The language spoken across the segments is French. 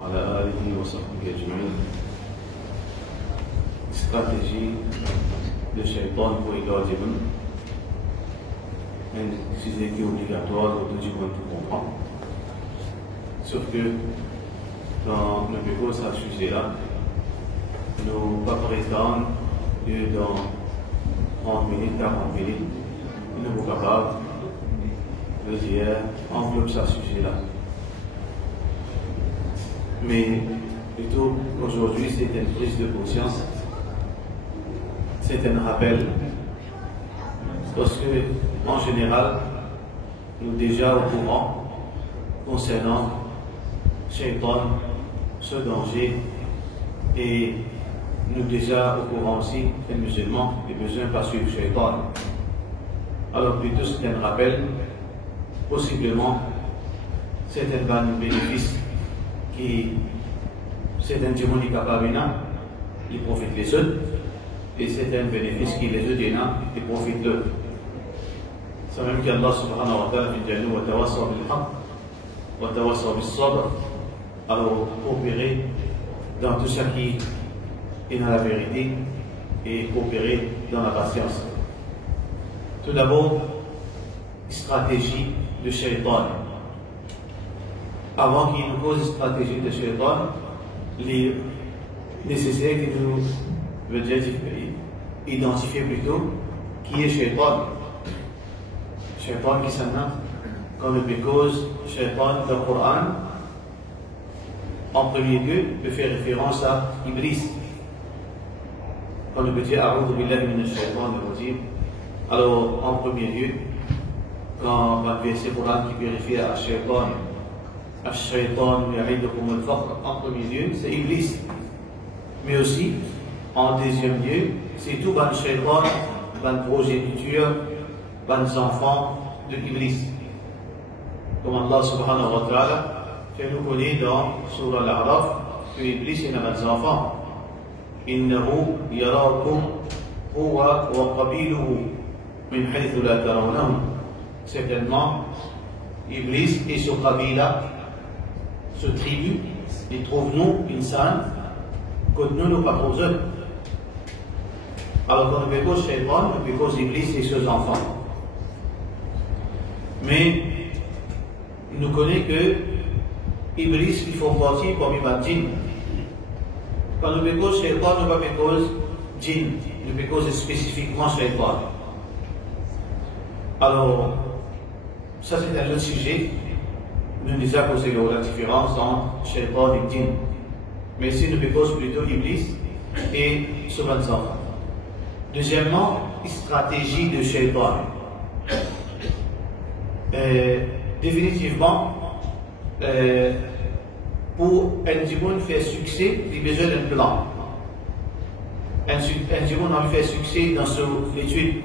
على آله وصحبه أجمعين. Stratégie de Shaitan pour égarer Djibouti. C'est ce qui est obligatoire de Djibouti tout comprendre. Sauf que dans le bureau, ça sujet-là, nous ne pas prétendre que dans 30 minutes, 40 minutes, nous sommes capables de dire englobe ce sujet-là. Mais plutôt aujourd'hui, c'est une prise de conscience, c'est un rappel. Parce que, en général, nous déjà au courant concernant Shaitan, ce danger, et nous déjà au courant aussi, les musulmans, les besoins de ne pas suivre Shaitan. Alors plutôt c'est un rappel, possiblement, c'est un bon bénéfice qui, c'est un démon qui est capable, il profite les autres, et c'est un bénéfice qui les autres, il profite d'eux. C'est même qu'Allah subhanahu wa ta'ala dit nous, wa tawassaw bil haqq, wa tawassaw bis sabr. Alors, coopérer dans tout ce qui est dans la vérité et coopérer dans la patience. Tout d'abord, stratégie de Shaitan. Avant qu'il nous pose une stratégie de Shaitan, les nécessaires que nous veut dire identifier plutôt qui est Shaitan. Shaitan qui s'en a comme une cause, Shaitan dans le Coran, en premier lieu, peut faire référence à Iblis. Quand on peut dire A'udhu billahi minash shaitan ar-rajim, alors en premier lieu, quand on va verser le Coran qui vérifie à Shaitan, Ash-shaitan ya'idukum al-faqr, en premier lieu, c'est Iblis. Mais aussi, en deuxième lieu, c'est tout ban Shaitan, ban progéniture, ban enfants de Iblis. Comme Allah subhanahu wa ta'ala fait nous connaître dans Surah Al-A'raf que Iblis est dans les enfants. Innahu yarakum huwa wa qabiluhu min haythu la tarawnahum. Certainement, Iblis et ce qabila, ce tribu, ils trouvent nous, insan, que nous ne pas pour eux. Alors, quand on bécause Shaitan, on bécause Iblis et ses enfants. Mais, nous connaissons que Iblis, ils font partie parmi les djinns. Quand nous bécause Shaitan, nous ne pas bécause djinn, nous bécause spécifiquement Shaitan. Alors, ça c'est un autre sujet. Nous déjà posé la différence entre Shaitan et djinn. Mais ici, nous bécause plutôt Iblis et ses enfants. Deuxièmement, stratégie de Shaitan. Définitivement, pour un démon faire succès, il a besoin d'un plan. Un démon a fait succès dans son étude,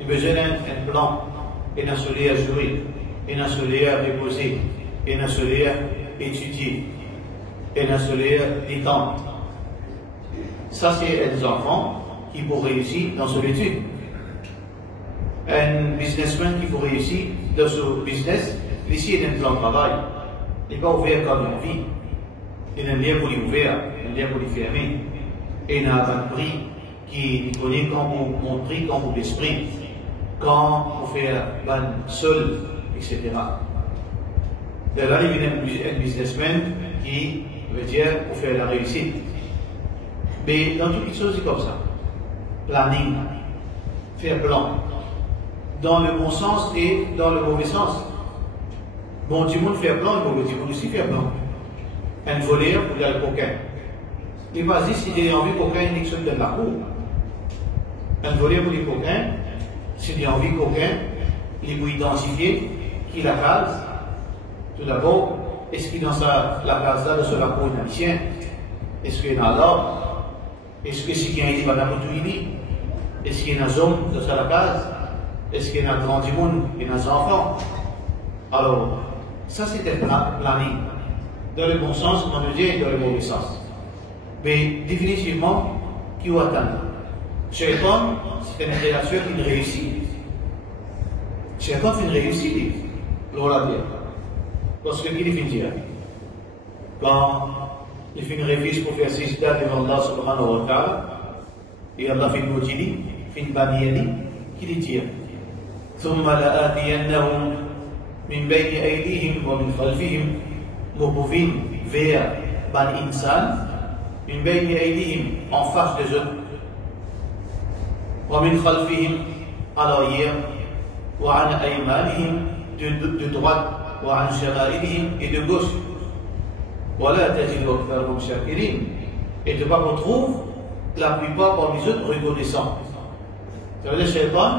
il a besoin d'un plan, et d'un soleil à jouer, et d'un soleil à reposer, et d'un soleil à étudier, et d'un soleil à détendre. Ça, c'est des enfants qui vont réussir dans son étude. Un businessman qui va réussir dans son business, ici il y a un plan de travail. Il n'est pas ouvert comme une vie. Il y a un lien pour l'ouvrir, un lien pour le fermer. Et il y a un prix qui connaît quand vous montrez, quand vous l'esprit, quand vous faites un seul, etc. De là, il y a un businessman qui veut dire pour faire la réussite. Mais dans toutes les choses, c'est comme ça. Planning, faire plan. Dans le bon sens et dans le mauvais sens. Bon, du monde fait plan, le mauvais du monde aussi fait plan. Un voleur pour le coquin. Il va dire s'il a envie coquin, il n'y a de la cour. Un voleur pour les coquins, s'il a envie coquin, il peut identifier qui la case. Tout d'abord, est-ce qu'il est dans la case là de la cour est un chien? Est-ce qu'il y a un l'or? Est-ce que si il y a un dit? Est-ce qu'il y a un homme dans la case? Est-ce qu'il y a un grand monde, il y a un enfant? Alors, ça c'est un planning. Dans le bon sens, on veut dire, et dans le mauvais sens. Mais définitivement, qui va atteindre? Shaitan, c'est une relation qui réussit. Shaitan fait une réussite, l'on l'a dit. Parce que qui définit? quand il fait une réflexion pour faire sijda devant Allah subhanahu wa ta'ala, et Allah fait une motili, fait une bannière, qui dit dire ثم لآتينهم من بين أيديهم ومن خلفهم مبوفين vers ban insan من بين أيديهم en face des eux ومن خلفهم à l'arrière وعن أيمانهم de droite وعن شمائلهم et de gauche ولا تجد أكثرهم شاكرين et tu vas retrouver la plupart parmi eux reconnaissants. Ça veut dire Shaitan,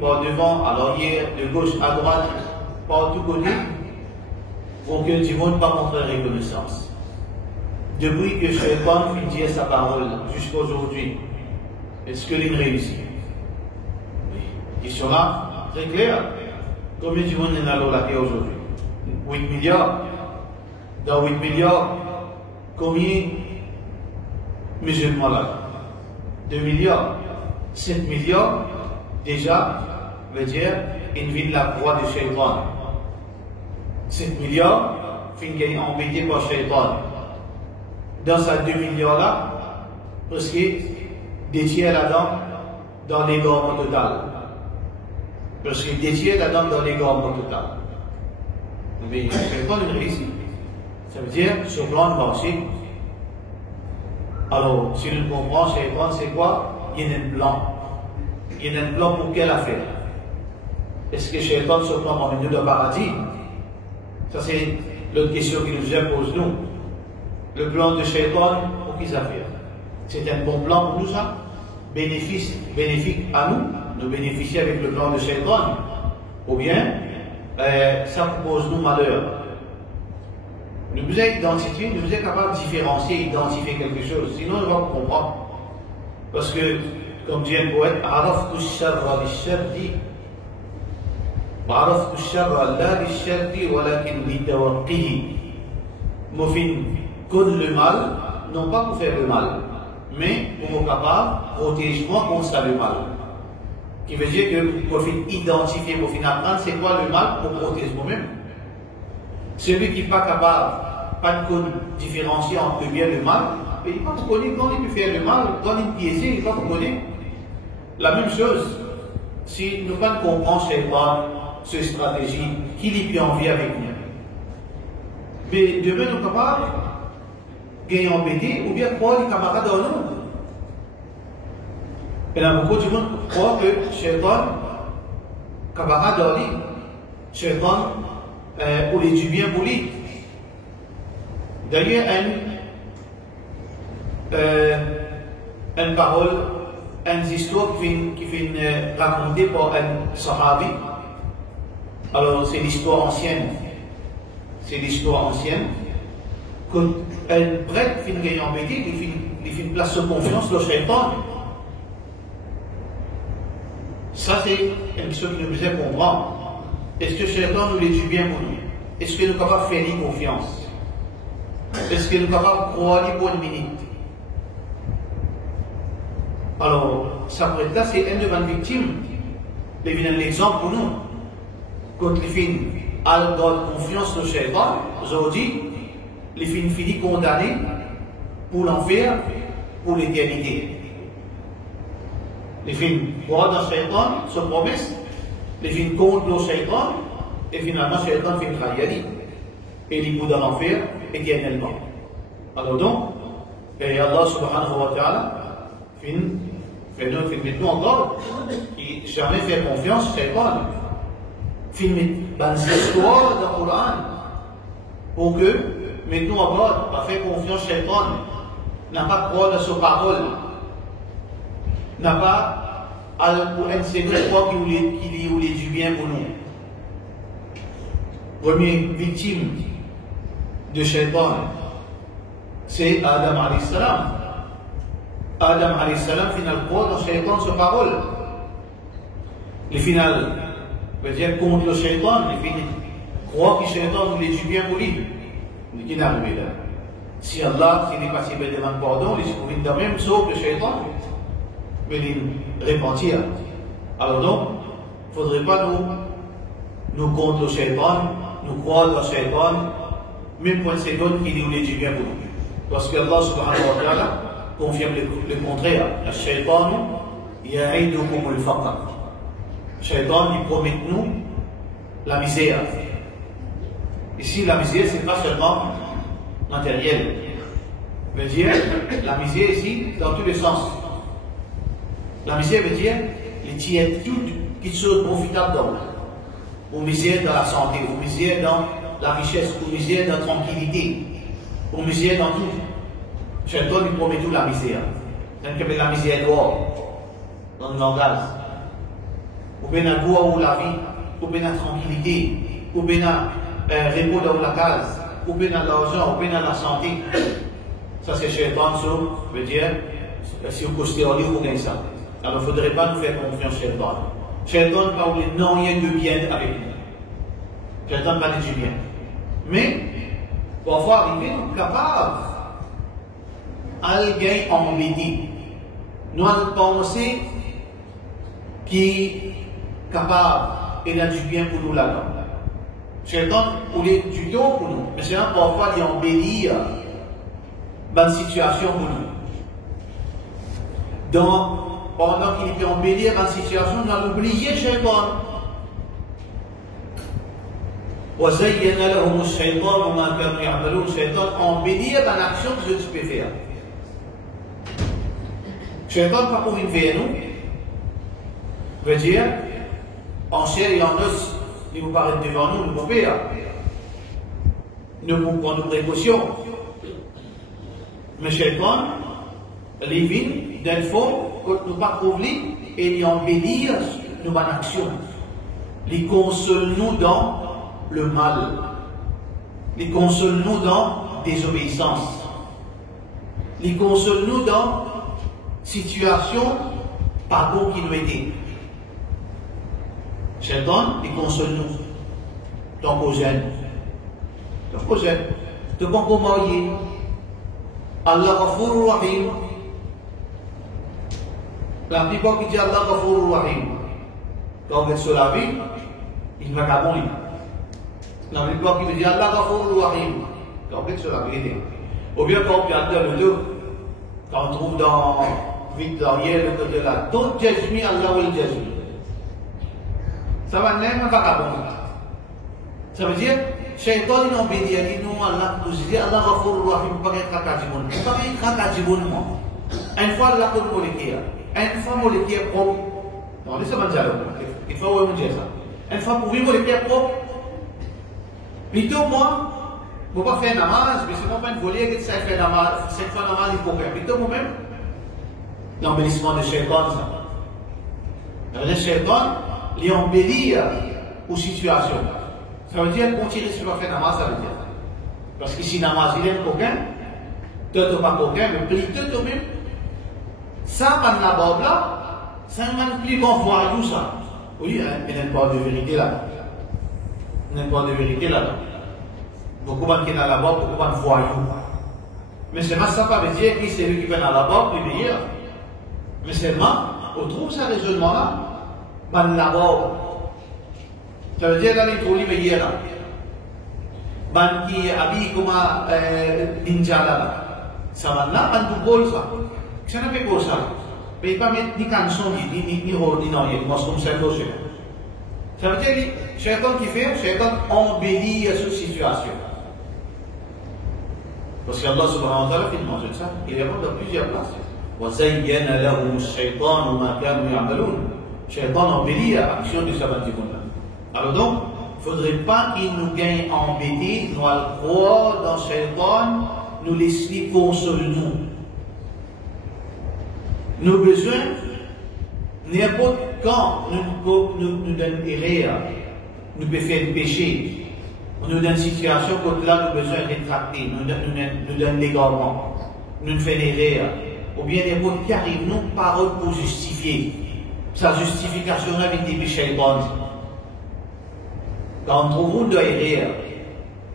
par devant, à l'arrière, de gauche à droite, par tous côtés, pour que tu ne vont pas montrer reconnaissance. Depuis que Shaitan fit dire sa parole jusqu'à aujourd'hui, est-ce que l'il réussit? Oui. Question là, très claire. Combien de monde est dans la terre aujourd'hui? 8 milliards. Dans 8 milliards, combien de musulmans là? 2 milliards. 7 milliards, déjà, veut dire, une ville la croix de Shaitan. 7 milliards, fin gagne embêté par Shaitan. Dans ces 2 milliards là, parce que des tiers là-dedans, dans l'égarement total. Parce que des tiers là-dedans, dans l'égarement total. Mais Shaitan une réussite. Ça veut dire, sur plan de marché. Alors, si nous comprenons, Shaitan, c'est quoi? Il y a un plan. Il y a un plan pour quelle affaire? Est-ce que Shaitan se prend parmi nous dans le paradis? Ça, c'est l'autre question qui nous impose, nous. Le plan de Shaitan, pour qui ça fait? C'est un bon plan pour nous, ça? Bénéfique à nous, nous bénéficier avec le plan de Shaitan? Ou bien, ça propose nous malheur? Nous vous avez identifié, nous vous êtes capable de différencier, identifier quelque chose. Sinon, on va comprendre. Parce que, comme dit un poète, عرفت الشر للشر وعرفت الشر لا للشر ولكن لتوقيه. Mofin connaît le mal, non pas pour faire le mal, mais pour être capable de protéger moi contre le mal. Qui veut dire que pour identifier, pour apprendre c'est quoi le mal pour protéger moi-même. Celui qui n'est pas capable, pas de différencier entre le bien et le mal, il ne va pas connaître quand il peut faire le mal, quand il piéger, il ne va pas connaître. La même chose, si nous ne comprenons pas cette stratégie, qui lui peut envie avec nous. Mais demain, nous sommes capables de gagner embêté ou bien croire les camarades dans nous. Et là, beaucoup de monde croit que Shaitan, camarade dans lui, Shaitan, pour les du bien pour lui. D'ailleurs, une parole, une histoire qui fait raconter par un sahabi. Alors, c'est l'histoire ancienne. C'est l'histoire ancienne. Quand un prêtre fait gagner embêté, il fait une place de confiance dans le Shaitan. Ça, c'est une question qui nous faisait comprendre. Est-ce que le Shaitan nous dit du bien pour nous? Est-ce que nous sommes capables de faire confiance? Est-ce que nous sommes capables de croire pour une minute? Alors, ça prête là, c'est un de mes victimes. Il vient un exemple pour nous. Quand les filles ont confiance dans le Shaitan, aujourd'hui, les filles finissent condamnées pour l'enfer, pour l'éternité. Les filles croient dans le Shaitan, se promettent, les filles contre le Shaitan, et finalement, le Shaitan fait une trahison. Et il est dans l'enfer éternellement. Alors donc, et Allah subhanahu wa ta'ala fait nous encore, qui jamais fait confiance au Shaitan. Filmer dans l'histoire du Coran pour que maintenant encore pas faire confiance au Shaitan, n'a pas croire dans sa parole, n'a pas pour un secret qu'il voulait du bien pour nous. Première victime de Shaitan, c'est Adam alayhi salam. Adam alayhi salam final croire dans Shaitan sa parole. Le final veut dire contre le Shaitan, il finit croire que le Shaitan voulait du bien pour lui. Mais qui n'est arrivé là? Si Allah, s'il n'est pas si bel demande pardon, il se trouve dans le même saut que le Shaitan, mais il repentir. Alors donc, il ne faudrait pas nous contre le Shaitan, nous croire dans le Shaitan, même quand c'est bon, il nous dit bien pour nous. Parce que Allah subhanahu wa ta'ala confirme le contraire. Al-Shaytan, ya'idukum al-faqr. Shaytan, il promet nous la misère. Ici, la misère, c'est pas seulement matériel. Veut dire, la misère ici, dans tous les sens. La misère veut dire les tiétudes qui sont profitables dans ou misère dans la santé, ou misère dans la richesse, ou misère dans la tranquillité, ou misère dans tout. Shaitan lui promet tout la misère. C'est la misère dehors, dans le langage. Ou bien la joie ou la vie, ou bien la tranquillité, ou bien la repos dans la case, ou bien l'argent, ou bien la santé. Ça c'est Shaitan, ça veut dire, si vous postez en livre, vous gagnez ça. Alors il ne faudrait pas nous faire confiance Shaitan. Shaitan parle non rien de bien avec nous. Shaitan parle du bien. Mais, parfois arriver, nous sommes capables à gagner en médit. Nous allons penser qui est capable et a du bien pour nous là-dedans. Shaitan, il est du dos pour nous. Mais c'est parfois il embellit dans une situation pour nous. Donc, pendant qu'il était embelli dans la situation, on a oublié Shaitan. وَزَيَّنَ لَهُمُ الشَّيْطَانُ مَا كَانُوا يَعْمَلُونَ. Shaitan embellit dans l'action que je peux faire. Shaitan pas pour une faire nous. Veut dire, en chair et en os, il vous paraît devant nous, nous pouvons faire. Nous pouvons prendre précautions. Mais Shaitan, les vignes, d'un fond, quand nous pas prouver et les embellir nos actions, les console-nous dans le mal, les console-nous dans désobéissance, les console-nous dans situation pas bon qui nous était. Shaitan, les console-nous. Donc aux jeunes, donc on peut marier. Allah Ghafur Rahim. La plupart qui disent Allah Ghafur Rahim, quand vous êtes sur la vie, il va pas bon. La plupart qui disent Allah Ghafur Rahim, quand vous êtes sur la vérité. Ou bien quand on regarde le deux, quand on trouve dans vite derrière le côté là, don't judge me, Allah will judge me. Ça va même pas bon. Ça veut dire, Shaitan il obéit, il dit non, Allah nous dit Allah Ghafur Rahim, pas être kakajibun, pas être kakajibun. Une fois Allah peut nous l'écrire. Une fois, mon équipe propre. Non, laissez-moi dire il faut vous dire ça. Une fois, pour vivre l'équipe propre, plutôt moi, je ne peux pas faire namaz, mais c'est pas une folie que ça fait namaz, cette fois namaz, il faut faire. Plutôt moi-même, l'embellissement de Shaitan, ça. Le Shaitan, il embellit aux situations. Ça veut dire, continuer sur la faire namaz, ça veut dire. Parce que si namaz, il est coquin, toi, pas coquin, mais plutôt toi-même, ça, man la Bible là, c'est un plus bon voyou ça. Oui, il n'y a pas de vérité là. Il n'y a pas de vérité là. Beaucoup de gens qui sont dans la Bible, beaucoup de voyous. Mais c'est ça pas veut dire que c'est lui qui vient dans la Bible, lui meilleur. Mais seulement, on trouve ce raisonnement là, man la Bible. Ça veut dire d'aller trouver meilleur là. Man qui habille comme un ninja là. Ça va là, man tout bol ça. Ça n'a pas pour ça. Mais il ne peut pas mettre ni canson, ni rôle, ni non, il pense comme ça. Ça veut dire que Shaitan qui fait, Shaitan embellit cette situation. Parce qu'Allah subhanahu wa ta'ala fait manger ça. Il y a dans plusieurs places. وَزَيَّنَ لَهُمُ الشَّيْطَانُ مَا كَانُوا يَعْمَلُونَ. Shaitan embellit l'action de Sabbat Dibunda. Alors donc, il ne faudrait pas qu'il nous gagne embêter, nous allons croire dans Shaitan, nous laisser consoler nous. Nos besoins, n'importe quand nous donne erreur, nous pouvons faire le péché, nous donne une situation quand là nous besoin de rétracter, nous donne l'égarement, nous faisons l'erreur, ou bien n'importe qui arrive, nous parole pour justifier. Sa justification avec des péchés bonnes. Quand on trouve de erreur,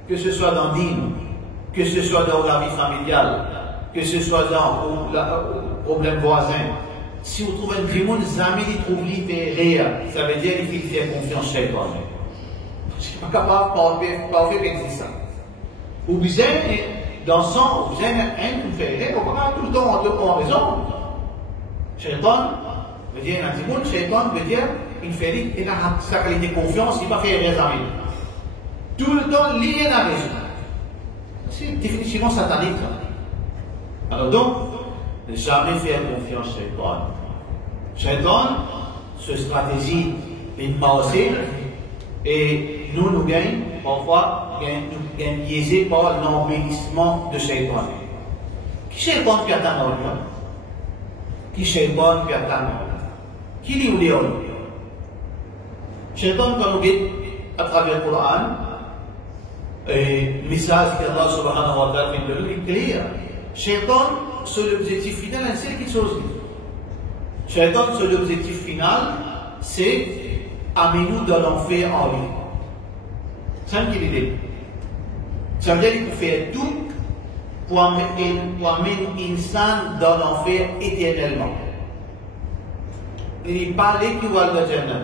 que ce soit dans l'hymne, que ce soit dans la vie familiale, que ce soit dans le problème voisin, si vous trouvez un crime, jamais il trouve l'erreur, ça veut dire qu'il fait confiance chez toi. Je ne suis pas capable de faire ça. Ou bien, dans son, vous avez un fait, on va tout le temps en raison. Shaitan, veut dire, Shaitan veut dire, il fait, il a sa qualité de confiance, il va faire rien à lui. Tout le temps, il a raison. C'est définitivement satanique. Alors donc, ne jamais faire confiance à Shaitan. Shaitan, ce stratégie est passée, et nous gagnons, parfois, nous gagnons biaisés par l'embellissement de Shaitan. Qui Shaitan qui attend là? Qui Shaitan qui attend là? Qui lit ou lit? Shaitan, quand nous guide à travers le Coran, et le message qu'Allah subhanahu wa ta'ala fait de lui est clair. Shaitan, c'est l'objectif final, c'est quelque chose. Shaitan, c'est l'objectif final, c'est amener-nous dans l'enfer en lui. C'est ce qu'il dit. Ça veut dire qu'il faut faire tout pour amener l'insan dans l'enfer éternellement. Il n'est pas l'équivalent de Jannah.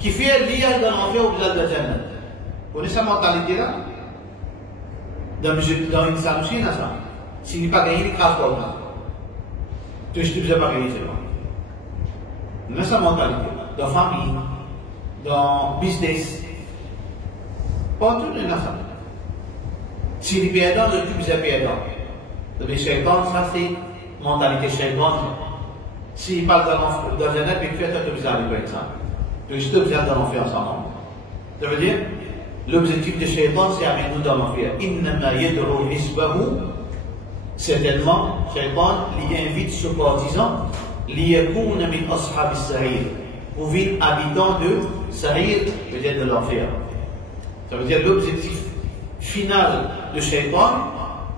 Qui fait l'IA dans l'enfer ou de Jannah. Vous connaissez cette mentalité-là? Dans l'insan aussi, il y a ça. S'il n'est pas gagné, il crache pas autant. Tu ne sais pas gagner, c'est bon. Dans sa mentalité, dans la famille, dans le business, partout il y a ça. S'il est perdant, je suis perdant. Le Shaitan, ça c'est mentalité Shaitan. S'il parle dans le Jannah, il fait tout le bizarre avec ça. Tu es tout bizarre dans l'enfer ensemble. Ça veut dire, l'objectif de Shaitan, c'est amener nous dans l'enfer. Innama yad'u hisbahu. Certainement, Shaitan lui invite ce partisan. Liyakuna min ashab as-sa'ir. Pour vivre habitant de Sa'ir, peut-être de l'enfer. Ça veut dire l'objectif final de Shaitan,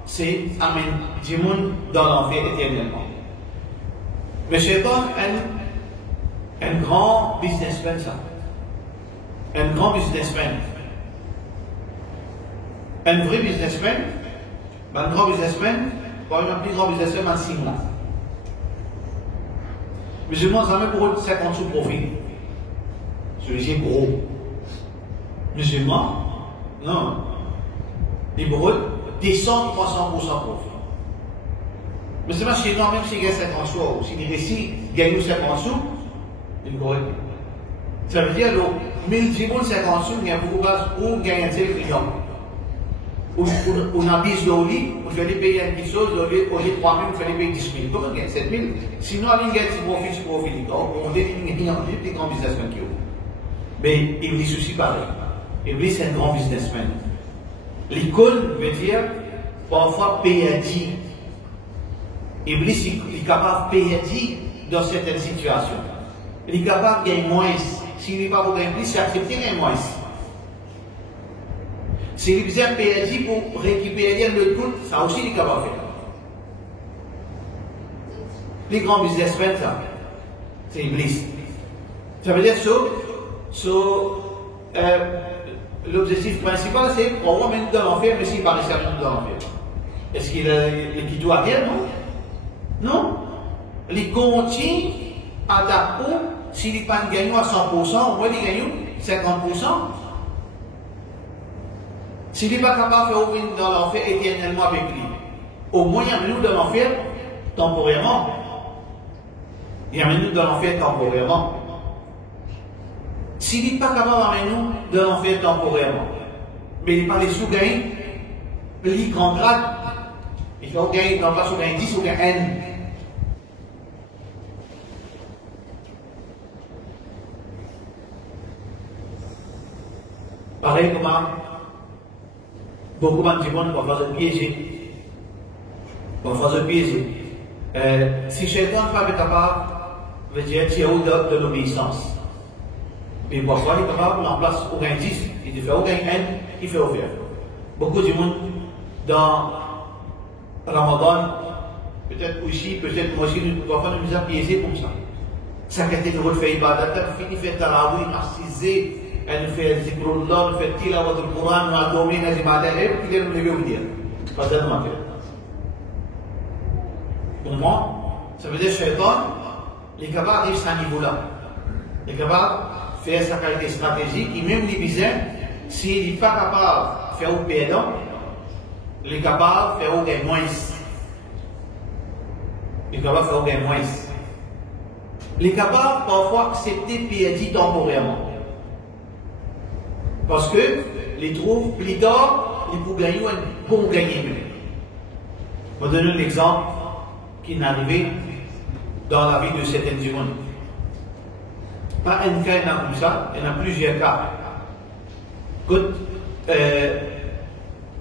c'est amener du monde dans l'enfer éternellement. Mais Shaitan est un grand businessman, ça. Un grand businessman. Un vrai businessman, un grand businessman, par exemple, un plus grand businessman en 6 mois. Musulmans, jamais pour eux 50 sous profit. Celui-ci est gros. Musulmans, non. Les pour eux, descendent 300% profit. Mais c'est pas chez nous, même s'il gagne 50 sous, ou s'il réussit, gagne 50 sous, il est correct. Ça veut dire, que 1000 50 sous, il y a beaucoup de place pour gagner un tel client. On a bis de lit, on fait payer quelque chose, au lieu de 3 000, on fait payer 10 000. Comment gagner 7 000? Sinon, on gagne si profit. On définit les grands businessmen qui ont. Mais Iblis aussi pareil. Iblis est un grand businessman. L'icône veut dire parfois payer. Iblis est capable de payer dans certaines situations. Il est capable de gagner moins. S'il n'est pas pour gagner plus, c'est accepter de gagner moins. S'il faisait un PLJ pour récupérer le compte, ça aussi il est capable de faire. Les grands businessmen, ça, c'est Iblis. Ça veut dire l'objectif principal, c'est qu'on va mettre dans l'enfer, mais s'il paraît sérieux dans l'enfer. Est-ce qu'il est doit rien, non? Non. Il continue à ta peau, s'il n'est pas gagnant à 100%, au moins il gagne 50%. S'il n'est pas capable de faire ouvrir dans l'enfer éternellement avec lui, au moins il amène-nous dans l'enfer temporairement. Il amène-nous dans l'enfer temporairement. S'il n'est pas capable d'amener-nous dans l'enfer temporairement, mais il n'est pas les sous-gains, il grand grade, il fait gagner dans la sous-gain 10 ou gain N. Pareil comment beaucoup de gens vont faire se piéger. Si Shaitan n'est pas capable de dire tirer de l'obéissance, mais parfois il est capable de place au gain 10, il fait au gain N, il fait ouvert. Beaucoup de gens dans Ramadan, peut-être aussi, peut-être moi aussi, parfois nous sommes piégés comme ça. Ça a été le fait ibadat, il fait tarawih, narcisé. Elle fait zikrullah, elle fait tilawat al-Quran, elle a dominé les ibadah, et puis elle ne veut dire. Pas de mal. Pour moi, ça veut dire que Shaitan, il est capable d'arriver à ce niveau-là. Il est capable de faire sa qualité stratégique, et même les bizarres, s'il n'est pas capable de faire perdant, il est capable de faire gagner moins. Il est capable de faire gagner moins. Il est capable parfois d'accepter perdre temporairement. Parce que les trouve plus tard, il peut gagner un bon gagner. Je vais donner un exemple qui est arrivé dans la vie de certains démons. Pas un cas, il y en a comme ça, il y en a plusieurs cas. Écoute,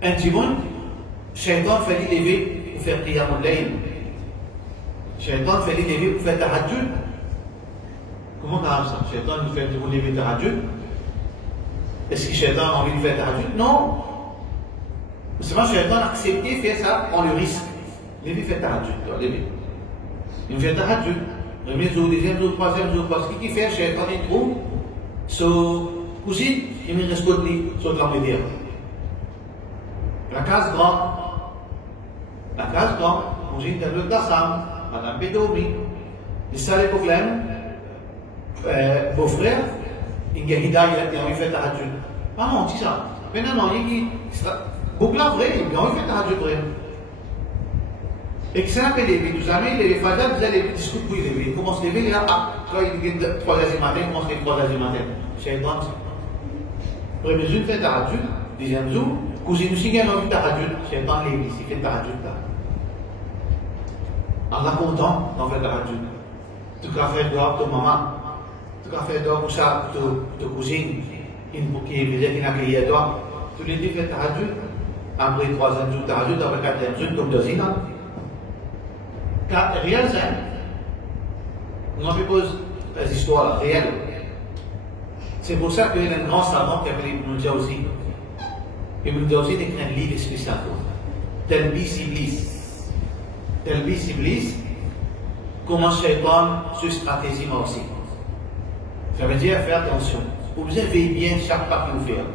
un démon, Shaitan fait lever pour faire Qiyamul Layl. Shaitan fait lever pour faire Tahajjud. Comment on a ça? Shaitan nous fait lever Tahajjud. Est-ce que Shaitan a envie de faire Tahajjud? Non. Seulement Shaitan a accepté de faire ça, on le risque. Lever fait Tahajjud. Lever. Il fait Tahajjud. Premier jour, deuxième jour, troisième jour, parce qu'il fait Shaitan, il trouve son cousine, il me reste sur de la médière. La case grande. La case grande, cousine de l'Otassam, Madame Pédomi. Et ça, les problèmes, beau-frère, il y a envie de faire Tahajjud. Ah non, c'est ça. Maintenant, non, il beaucoup la vraie, il a envie de faire Tahajjud vrai. Exemple, les amis, les fajr, vous allez discuter pour les lever. Ils commencent à lever, quand il est 3 h du matin, ils commencent à 3 h du matin. C'est un grand. Premier jour, il fait Tahajjud. Deuxième jour, cousine aussi, il a envie de Tahajjud. C'est un grand l'église, il fait Tahajjud là. Allah content d'en faire Tahajjud. Tu vas faire dehors pour ton maman. Tu vas faire dehors pour ça, pour ta cousine, qui n'a accueilli à toi. Tu les dis, fais Tahajjud. Après 3e jour, Tahajjud, après 4e jour, comme Dozina. Car réel, c'est. On en pose des histoires réelles. C'est pour ça qu'il y a un grand savant qui appelle Ibn Jawzi. Ibn Jawzi écrit un livre spécial. Talbis Iblis. Talbis Iblis, comment Shaitan se stratégie aussi. Ça veut dire faire attention. Vous observez bien chaque pas que vous faites,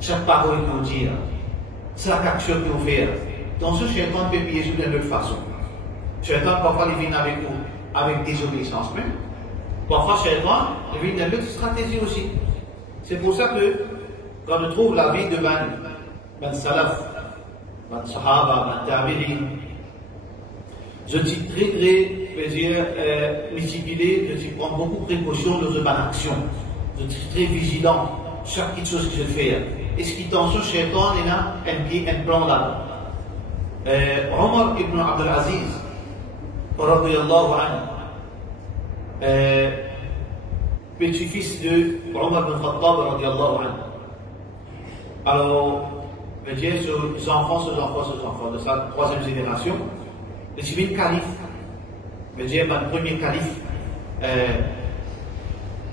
chaque parole que vous dites, chaque action que vous faites. Dans ce Shaitan peut payer sous d'une autre façon. Shaitan parfois il vient avec vous, avec désobéissance même. Parfois Shaitan il vient d'une autre stratégie aussi. C'est pour ça que quand on trouve la vie de Ben Salaf, Ben Sahaba, Ben Tabi'in, je suis très multiplié, je prends beaucoup de précautions dans ma action. Je suis très vigilant sur chaque petite chose que je fais. Et ce qui tension Shaitan, il a un plan là. Omar ibn Abdul Aziz, radiyallahu anhu, petit-fils de Omar ibn Khattab, radiyallahu anhu. Alors, je veux dire, ses enfants, de sa 3e génération, le civil calife, je veux dire, mon premier calife,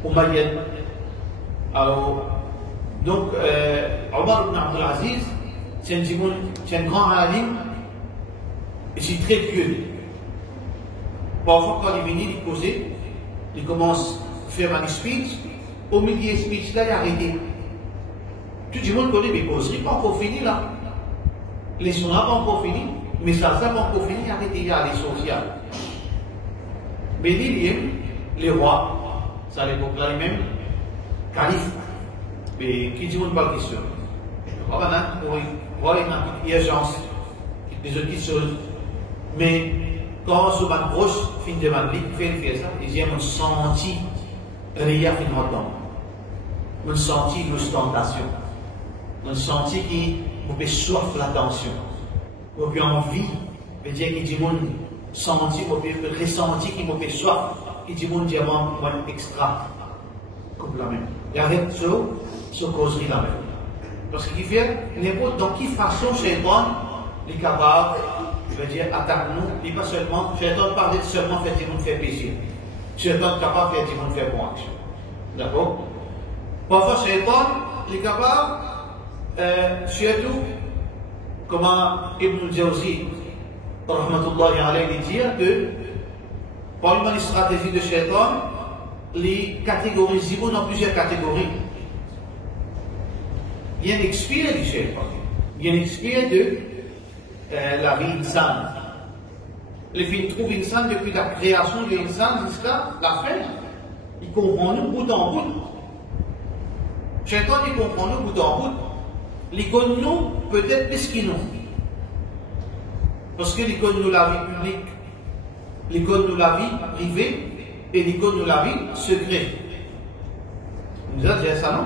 Umayyad. Alors, donc, Omar ibn Abdul Aziz, c'est un grand alim, et c'est très pieux. Parfois, quand il vient, il posait, il commence à faire un speech, au milieu de speech, là, il a arrêté. Tout le monde connaît mes causeries, pas encore fini là. Les sons pas encore fini, mais ça pas encore fini, arrêtez, il y a les sociales. Mais les rois, ça à l'époque là, les mêmes, calife, mais qui dit pas de question. Il y a urgence, des autres choses. Mais quand on se bat proche, fin de ma vie, fait ça, ils disent, on sentit rien finalement dedans. On sentit l'ostentation. On sentit qu'il me soif l'attention. On a envie, veut dire qu'il dit, mon senti, on ressenti qu'il me soif, qu'il dit, mon diamant, moi, extra. Comme la même. Il arrête ce causerie la même. Parce qu'il fait n'importe dans quelle façon Shaitan est capable, je veux dire, attaque-nous, il n'est pas seulement, Shaitan parle seulement faire du monde faire plaisir. Shaitan est capable de faire du monde faire bonne action. D'accord? Parfois Shaitan est capable, surtout, comment Ibn Jawzi, rahmatullahi alayhi, dit que, par une stratégie de Shaitan, les catégories zibou dans plusieurs catégories. Il y a un expire du Shaitan. Il y a un expire de la vie insane. Les filles trouvent insane depuis la création de l'insane jusqu'à la fin. Ils comprennent nous bout en bout. Shaitan, il comprend nous bout en bout. l'icône nous, peut-être plus qu'ils nous. Parce que l'icône nous la vie publique, l'icône nous la vie privée, et l'icône nous la vie secrète. Nous avons déjà ça, non?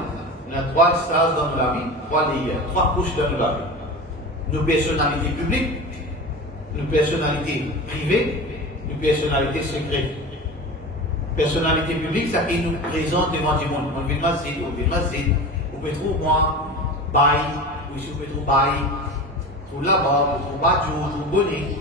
On a 3 stages dans la vie, 3 layers, 3 couches dans la vie. Nos personnalités publiques, nos personnalités privées, nos personnalités secrètes. Personnalité publique, ça qui nous présente devant du monde. On vit masjid, on peut trouver moi, bail, ou ici on peut trouver bail, tout là-bas, on trouve badjou, tout bonnet.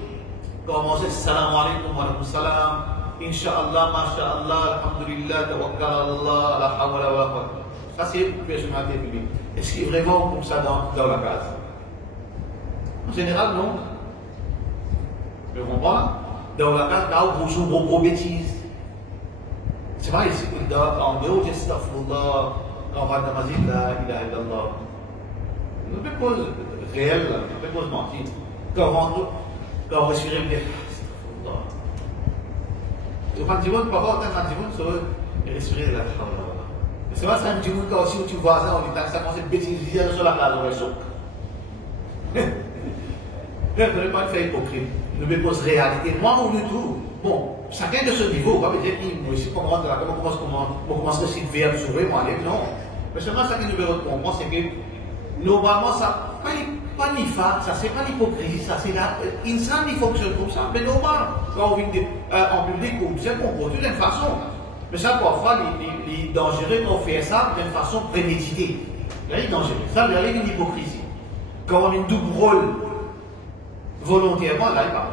Comment c'est, salam alaikum wa alaikum salam, incha'Allah, masha'Allah, alhamdulillah, tawakkal Allah, la hawla wa la quwwata. Ça c'est une personnalité publique. Est-ce qu'il est vraiment comme ça dans la case? En général, non. Je comprends. Dans la case, là où vous jouez vos bêtises. C'est pas ici, en dehors, j'ai astaghfirullah, quand on va dans la masjid, la ilaha illallah. Nous ne pouvons pas réel, nous ne pouvons pas mentir. Quand on respire, on dit astaghfirullah. Le mandimoun, parfois, on a un mandimoun, c'est respirer la hawla. C'est vrai, c'est un petit monde quand aussi où tu vois ça, on dit que ça commence à être bêtisier sur la place, on va choc. Ne voulez pas faire hypocrite. Nous me pose réalité. Moi, on le trouve. Bon, chacun de ce niveau, on va me dire moi aussi, comment commence le site verbe s'ouvrir, moi, non. Mais seulement, ça qui nous veut comprendre, c'est que normalement, ça, pas ni ça, c'est pas l'hypocrisie, ça, c'est la. Insan, il fonctionne comme ça, mais normal. Quand on vient en public, on se comporte d'une façon. Mais ça, parfois, il est dangereux quand on fait ça d'une façon préméditée. Là, il est dangereux. Ça, il y a une hypocrisie. Quand on a une double rôle volontairement, là, il parle.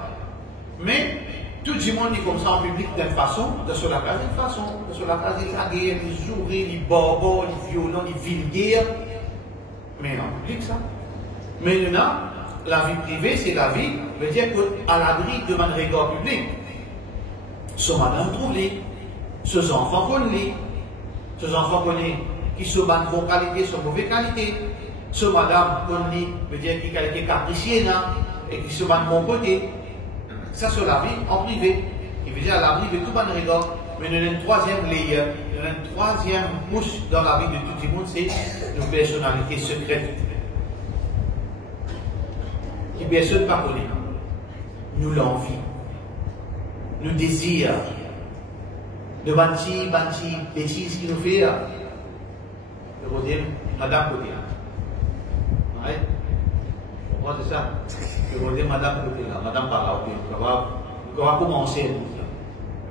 Mais, tout le monde est comme ça en public d'une façon, de sur la case d'une façon, de sur la case il guerre, il sourit, il barbare, il violent, il vulgaire. Mais en public, ça. Mais maintenant, la vie privée, c'est la vie, veut dire qu'à l'abri de mon regard public, ce madame trouve les. Ce enfants qu'on lit, ce enfants qu'on lit, qui sont de bonne qualité, sont de mauvaise qualité, ce madame qu'on lit, veut dire qui qualité capricienne, et qui sont de bon côté. Ça, c'est la vie en privé. Il veut dire à l'abri de tout bon regard. Mais il y a une troisième layer, il y a une troisième couche dans la vie de tout le monde, c'est nos personnalités secrètes. Qui personne ne connaît. Nous l'envie, nous désir. De banti, bêtises qui nous fait. Je vous dire, madame côté. Ouais. Pourquoi c'est ça? Je vous dire, madame côté là, madame par là, ok. On va commencer.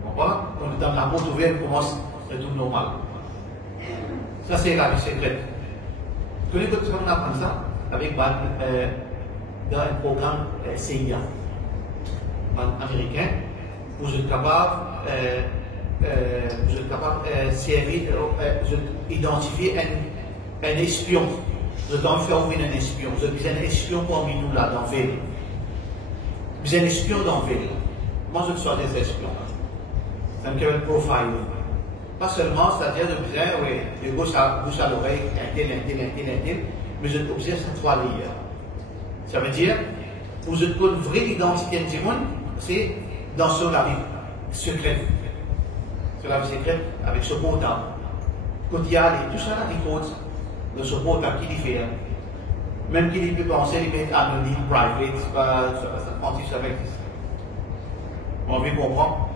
Vous comprenez? Quand on est dans la porte ouverte, on commence, c'est tout normal. Ça, c'est la vie secrète. Vous connaissez que on apprend ça avec dans un programme CIA américain, où je suis capable. Vous êtes capable d'identifier un espion. Vous êtes faire ouvrir un espion. Vous êtes un espion parmi nous là, dans la ville. Vous êtes un espion dans la ville. Moi, je suis des espions. Ça me fait un profil. Pas seulement, c'est-à-dire de bien, oui, de gauche à l'oreille, un tel, mais je observe ces 3 layers. Ça veut dire, vous êtes une vraie identité du monde, c'est dans la vie secrète. C'est la vie secrète avec ce portable. Quand il y a tout ça là, des codes de ce portable qui fait. Même qu'il peut penser, il peut être anonyme, private, ça prend tout ça avec. On veut comprendre,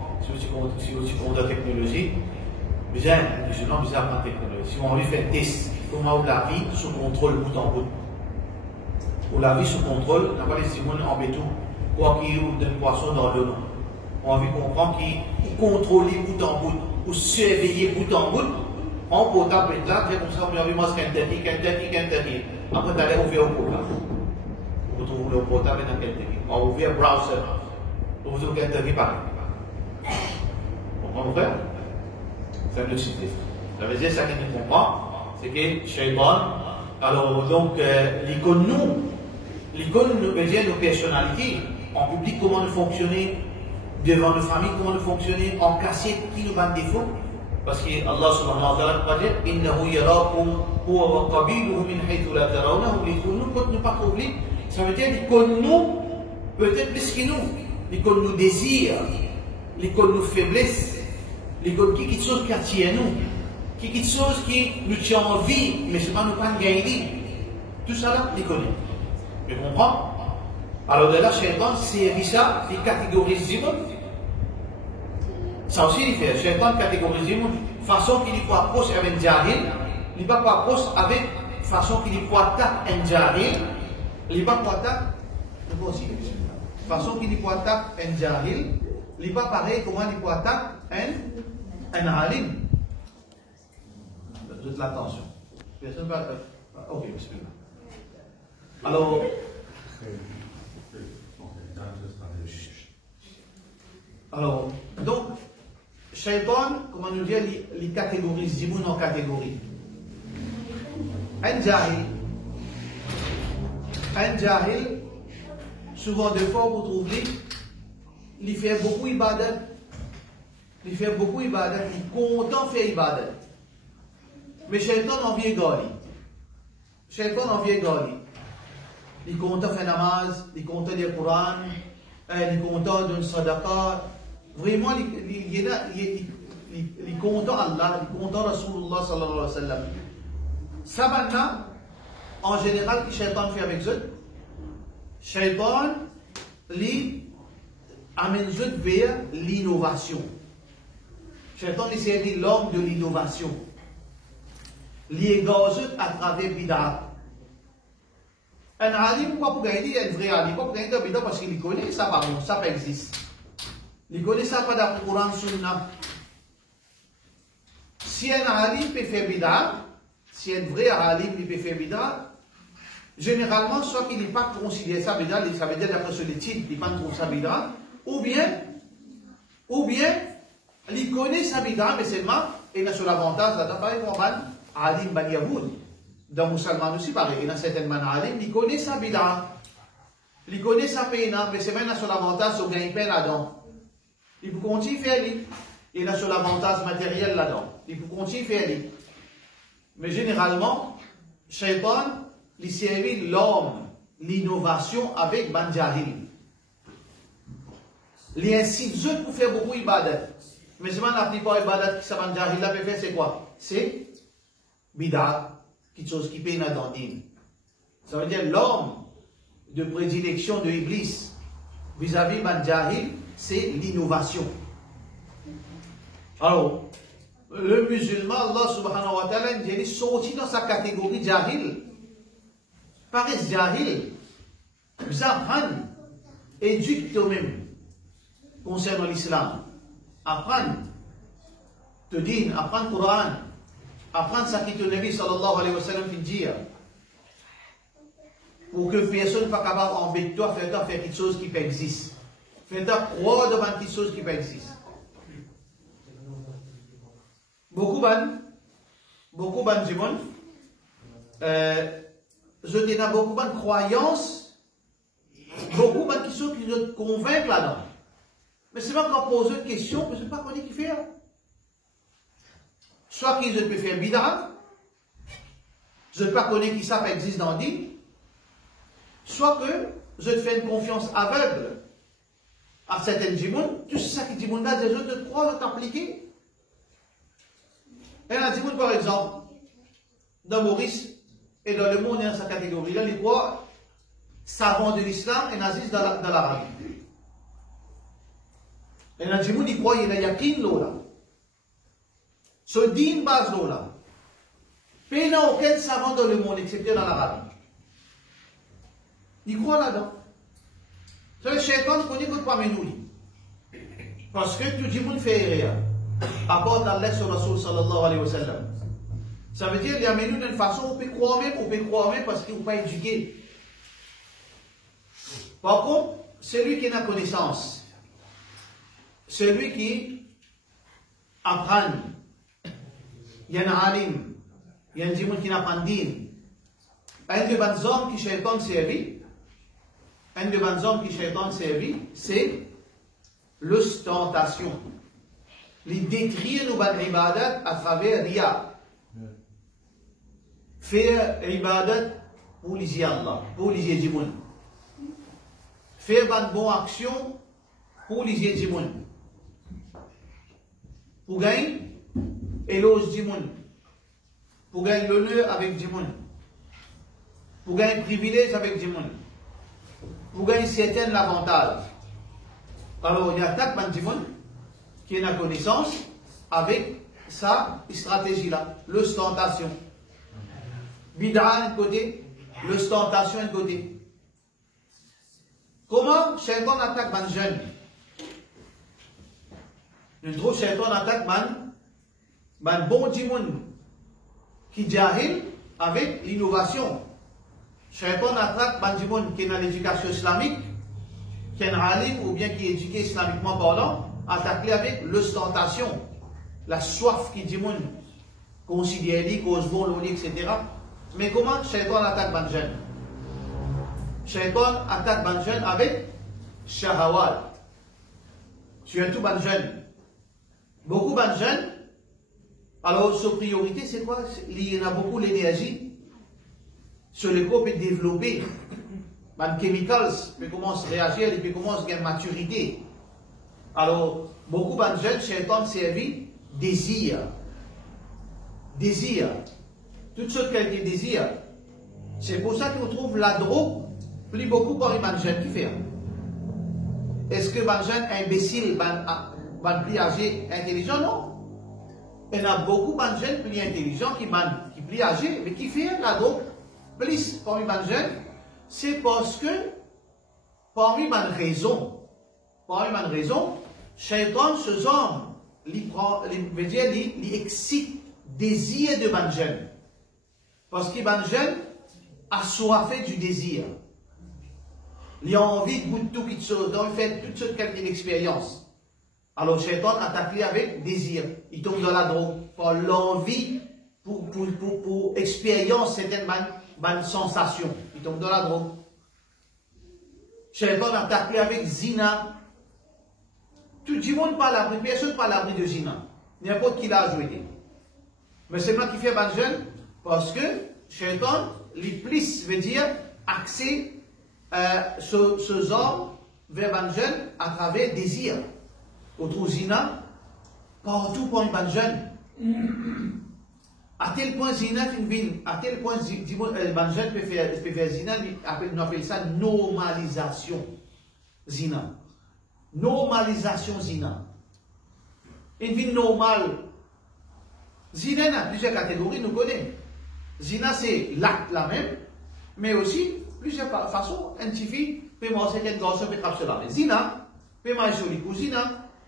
si vous comprenez la technologie, bien, justement, bizarre la technologie. Si on veut faire un test, comment la vie sous contrôle bout en bout. Ou la vie sous contrôle, on n'a pas les simons en béton, quoi qu'il y ait d'un poisson dans l'eau. On a envie de comprendre qu'il contrôle bout en bout, ou surveiller bout en bout. En portable, là, comme ça, on a vu moi ce qu'interdit. Après, tu allais ouvrir au portable. Vous trouvez le portable dans quel technique. On va ouvrir le browser. Vous trouvez qu'interdit pareil. Vous comprenez? C'est un autre système. Ça veut dire, ça qu'on comprend, c'est que Shaitan, alors donc, l'icône veut dire nos personnalités. En public, comment nous fonctionner. Devant nos familles, comment nous fonctionner, en cassette, qui nous va défaut. Parce que Allah subhanahu wa ta'ala va dire Innahu yarakum huwa wa qabiluhu min haythu la tarawnahu l'icône quand nous pas trouver. Ça veut dire l'icône nous, peut-être plus que nous. L'icône nous désire, l'icône nous faiblesse, l'icône qui quelque chose qui attire nous, qui quelque chose qui nous tient en vie, mais c'est pas nous pas gagner. Tout ça là, il connaît. Tu comprends? Alors de là, Shaitan, c'est ça, il catégorise les gens. Ça aussi, il fait. Shaitan catégorise les gens. Façon qu'il y approche avec Jahil, il va pas approche avec façon qu'il y attaque un Jahil, il va pas attaque, façon qu'il y attaque un Jahil, il va pareil comment il peut attaque un Alim. Toute l'attention. Personne va. Ok, bismillah. Alors. Alors, donc, Shaitan, comment nous dire, les catégories, les en catégories. Un Jahil, souvent de fois vous trouvez, il fait beaucoup ibadat, il est content de faire ibadat. Mais Shaitan en vient gali. Il est content de faire namaz, il est content de lire le Coran, il est content d'une sadaqa. Vraiment, il est content Allah, il est content Rasulullah sallallahu alayhi wa sallam. Ça maintenant, en général, que Shaitan fait avec eux, Shaitan lui amène eux vers l'innovation. Shaitan lui servit l'homme de l'innovation. Lui égage à travers bid'a. Un alim, pourquoi pour gagner un vrai alim? Pourquoi pour gagner un bid'a? Parce qu'il connaît ça, par contre, ça existe. Il connaît ça pas dans le Coran Sunnah. Si un alim peut faire bid'a, si un vrai alim peut faire bid'a, généralement, soit qu'il n'est pas considéré ça bid'a, ça veut dire d'après ce titre, il n'est pas trouvé ça bid'a, ou bien, il connaît ça bid'a, mais seulement, il a sur l'avantage, là, par exemple, alim ban Yahoud, dans musulman aussi, pareil, il y a certains alim, il connaît ça bid'a, il connaît ça péna, mais c'est même sur l'avantage, il gagne peine là-dedans. Il peut continuer à faire, il a sur l'avantage matériel là-dedans. Il peut continuer à faire. Mais généralement, Shaitan, il servit l'homme, l'innovation avec ban Jahil. Il incite eux pour faire beaucoup d'ibadat. Mais seulement la plupart d'ibadat qui ban Jahil là peut faire, c'est quoi? C'est bid'a, quelque chose qui paye dans l'île. Ça veut dire l'homme de prédilection de Iblis vis-à-vis ban Jahil, c'est l'innovation. Alors, le musulman, Allah subhanahu wa ta'ala, il est sorti dans sa catégorie Jahil. Paris Jahil, vous apprenez, éduque toi-même concernant l'islam. Apprendre te din, apprendre le Coran, apprendre ce que le Nabi sallallahu alayhi wa sallam dit. Pour que personne ne soit capable d'embêter toi, faire quelque chose qui peut exister. Faire croire devant quelque chose qui peut exister. Beaucoup de gens, je dis beaucoup de croyances, beaucoup de questions qui nous convainquent là-dedans. Mais c'est pas qu'on pose une question, parce que c'est pas qu'on dit qu'il fait. Soit qu'ils peuvent faire bid'a, je ne sais pas connaître qui ça existe dans le dit, soit que je te fais une confiance aveugle à certaines djimoun, tout ça qui djimoun là, je te crois de t'appliquer. Et un djimoun, par exemple, dans Maurice et dans le monde, dans sa catégorie, là, les trois savants de l'islam et nazis dans l'Arabie. Et un djimoun, il croit, il y a yakin là. Ce din base là. Puis il n'y a aucun savant dans le monde, excepté dans l'Arabie. Il croit là-dedans. C'est le shaitan qui connaît que pas nous. Parce que tout le monde fait rien. À part d'Allah sur Rasul sallallahu alayhi wa sallam. Ça veut dire qu'il y a nous d'une façon où on peut croire même parce qu'il n'est pas éduqué. Par contre, celui qui a connaissance, celui qui apprend, il y a un alim, il y a un djimoun qui n'a pas de din, un des bons hommes qui shaitan servit, c'est l'ostentation. Il décrit nos bonnes ibadat à travers Riya. Faire ibadat pour les Allah, pour les djimoun. Faire une bonne action pour les djimoun. Pour gagner éloge djimoun. Pour gagner l'honneur avec djimoun. pour gagner privilège avec du monde, pour gagner certains avantages. Alors, il y a attaque du monde qui est la connaissance avec sa stratégie-là, l'ostentation. Bid'a, un côté, l'ostentation, un côté. Comment Shaitan attaque les jeunes? Nous trouvons Shaitan attaque les bon du monde qui jahil avec l'innovation. Shaitan attaque les du monde qui est dans l'éducation islamique, qui est un alim ou bien qui est éduqué islamiquement parlant, attaqué avec l'ostentation, la soif qui dit monde, considère cause bon, etc. Mais comment Shaitan attaque les jeunes? Shaitan attaque les jeunes avec shahawat. Surtout les jeunes. Beaucoup de jeunes, alors sa priorité c'est quoi? Il y en a beaucoup l'énergie sur le corps peut développer. Les chemicals peuvent commencer à réagir et peuvent commencer à gagner maturité. Alors, beaucoup de jeunes, Shaitan servi désir. Désir. Toutes sortes de désir. C'est pour ça qu'on trouve la drogue plus beaucoup par les jeunes qui font. Est-ce que les jeunes imbéciles, les plus âgés, intelligents? Non. Il y a beaucoup de jeunes plus intelligents qui sont plus âgés, mais qui font la drogue plus parmi les jeunes. C'est parce que, parmi les raisons, Shaitan, ce homme, il excite désir de les jeunes. Parce que les jeunes assoiffés du désir. Ils ont envie de goûter toutes choses, ils ont fait toutes sortes d'expériences. Alors, Shaitan attaque avec désir. Il tombe dans la drogue, par l'envie, pour expérience certaines sensations. Il tombe dans la drogue. Shaitan attaque avec zina. Tout le monde parle à l'abri, personne ne parle à l'abri de zina. N'importe qui l'a joué. Mais c'est moi qui fais ban jeune, parce que Shaitan, les plus veut dire axer ce hommes vers ban jeune à travers désir. Autour zina, partout pour une ban jeune. À tel point zina à tel point ban jeune peut faire zina, on appelle ça normalisation. Zina. Normalisation zina. Une vie normale. Zina a plusieurs catégories, nous connaissons. Zina, c'est l'acte là même, mais aussi plusieurs façons. Un petit fille peut manger quelqu'un garçon peut attraper cela. Zina, peut manger sur les cousines,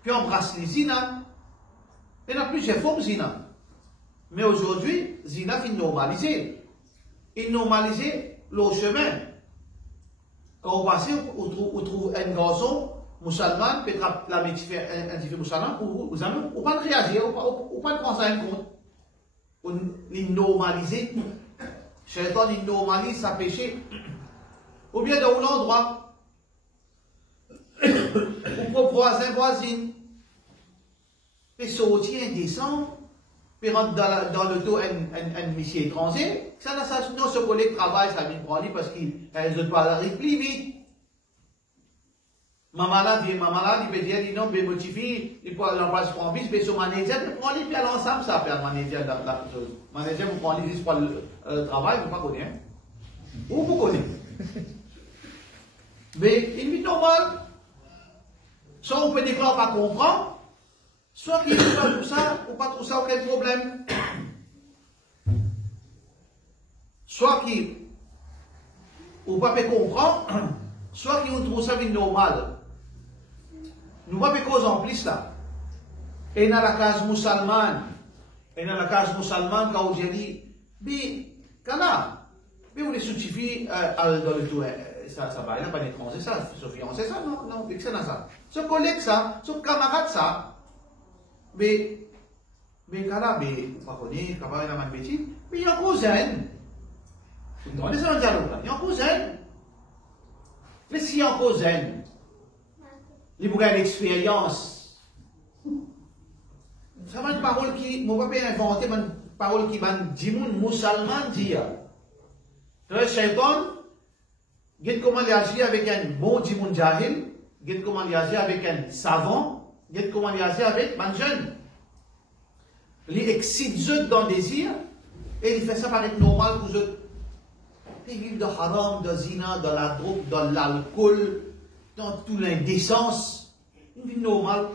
peut embrasser les zina. Il y a plusieurs formes zina. Mais aujourd'hui, zina finit normalisé. Il normalisé le chemin. Quand on passe, on trouve un garçon musulman, peut être la métier un petit musulman, ou pas réagir, ou pas prendre ça en compte. On normaliser. Shaitan, il normalise sa péché. Ou bien dans un endroit, ou pour voisin, voisine, puis sortir indécent, puis rentre dans l'auto un monsieur étranger, ça n'a ça, non, ce collègue travaille, ça vient prendre parce qu'il ne doit pas arriver plus vite. Maman là, il peut dire, non, mais motivé, il peut l'embrasser pour un bis, mais son manager, il prend les pieds ensemble, ça fait un manager dans la chose. Manager, vous prenez juste pour le travail, vous ne connaissez pas. Ou vous connaissez. Mais il vit normal. Soit on peut des fois pas comprendre, soit qu'il ne pas tout ça, ou pas tout ça, aucun problème. Soit qu'il ou pas peut comprendre, soit qu'il trouve ça vie normale. Nous ne pouvons pas cause en plus là. Et dans la case musulmane, quand on dit, mais, cana, mais on est suffit dans le tout, ça va, il n'y a pas d'étranger, ça, ce fiancé, ça, non, mais c'est ça. Ce collègue, ça, ce camarade, ça, mais, cana, mais, on ne connaît pas, camarade, il a mal métier, mais il y a un cousin. On est dans le dialogue là, il y a un cousin. Mais s'il y a un cousin, il vous a une expérience. Ça va une parole qui, je ne vais pas inventer une parole qui va dire, musulman dire. Le Shaitan, regarde comment il agit avec un bon djimoun jahil, regarde comment il agit avec un savant, regarde comment il agit avec un jeune. Il excite eux dans le désir, et il fait ça paraître normal pour eux. Ils vivent dans haram, dans zina, dans la drogue, dans l'alcool, dans toute l'indécence. Une vie normale.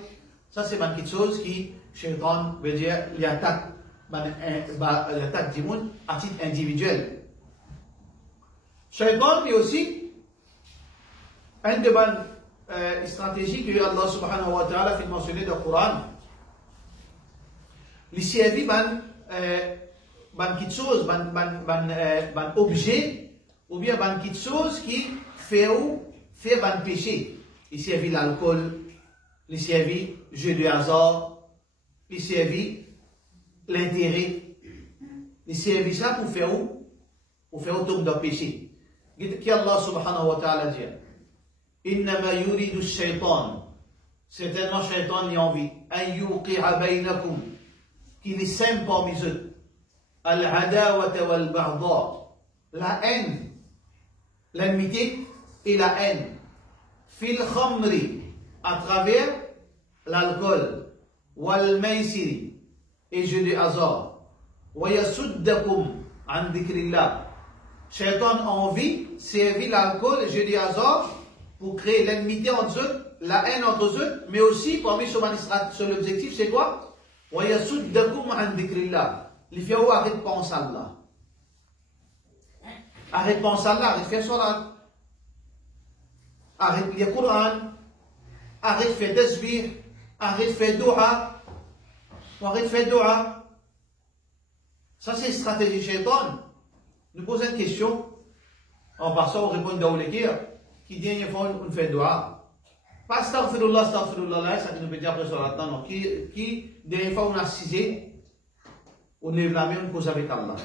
Ça, c'est quelque chose qui, Shaitan veut dire, l'attaque du monde à titre individuel. Shaitan, mais aussi, une des bonnes stratégies que Allah subhanahu wa ta'ala fait mentionner dans le Coran. Ici, il y a quelque chose, un objet, ou bien quelque chose qui fait un péché. Ici, il y a l'alcool, ici, il y a le jeu de hasard, ici, il y a l'intérêt. Ici, il y a ça pour faire tomber dans le péché. Qu'est-ce qu'Allah subhanahu wa ta'ala dit? Innama yuridu shaitan. Certainement, shaitan y a envie. An yuqi'a baynakum. Qu'il sème parmi eux. Al-adawata wal-baghdha. La haine, l'enmité et la haine. Fil khamri, à travers l'alcool. Wal-maysiri, et jeu de hasard. Wa yasuddakum an dhikrillah. Shaitan a envie, servir l'alcool et jeu de hasard pour créer l'enmité entre eux, la haine entre eux, mais aussi parmi son l'objectif, c'est quoi? Wa yasuddakum an dhikrillah. Les fiaou arrête de penser à Allah. Arrête de penser à Allah, arrête de faire salat. Arrête de lire le Coran. Arrête de faire tasbih. Arrête de faire dua. Arrête de faire dua. Ça, c'est une stratégie shaitan. Nous posons une question. En passant, on répond dans le guerre. Qui dit une fois, on fait dua. Pas astaghfirullah, astaghfirullah, ça nous peut dire après salat. Non, qui des fois, on a cisé. On est la même cause avec Allah.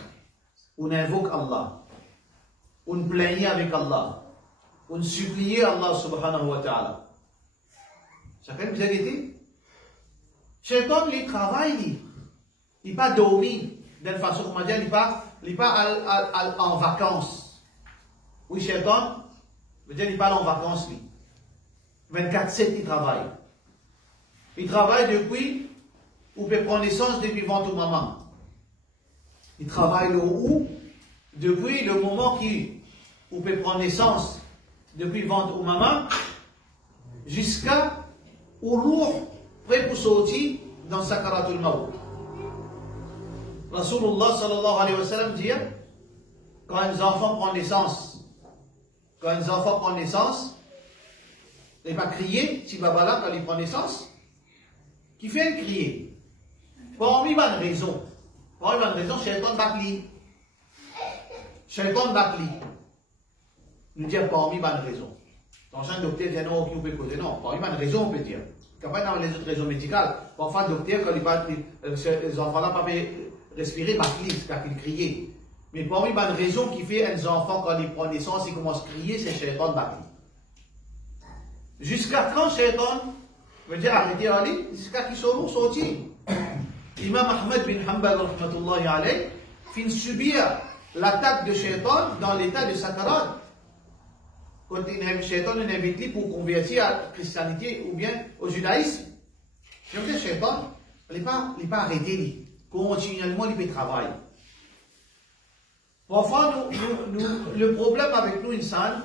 On invoque Allah. On plaignait avec Allah. On suppliait Allah subhanahu wa ta'ala. Ça fait vous arrêtez? Shaitan, il travaille, il n'est pas dormi. D'une façon, comment dire, il n'est pas en vacances. Oui, Shaitan, veut dire, il n'est pas en vacances, lui. 24/7, il travaille. Il travaille depuis, ou peut prendre naissance depuis ventre maman. Il travaille le où, depuis le moment où peut prendre naissance, depuis le ventre ou maman, jusqu'à au lourd, prêt pour sortir dans Sakaratul Maut. Rasulullah sallallahu alayhi wa sallam dit, quand un enfant prend naissance, il va crier, si Babala, quand il prend naissance, qui fait crier. Parmi les raisons. Parmi les raisons, Shaitan Bakli. Shaitan Bakli. Nous dire parmi les raisons. Dans un docteur dit non, qui peut poser non. Parmi les raisons, on peut dire. Quand dans les autres raisons médicales, parfois le docteur, quand les enfants-là ne peuvent pas respirer, Bakli, c'est-à-dire qu'ils crient. Mais parmi les raisons qui fait un enfant, quand il prend naissance, il commence à crier, c'est Shaitan Bakli. Jusqu'à quand Shaitan veut dire arrêter d'aller, jusqu'à qu'il soit sorti. Imam Ahmed bin Hanbal, rahmatullahi alayh, fin subir l'attaque de Shaitan dans l'état de Sakarat. Quand Shaitan nous invite pour convertir à la christianité ou bien au judaïsme. Je veux dire, Shaitan, il n'est pas arrêté, continuellement, il peut travailler. Parfois, le problème avec nous, insan,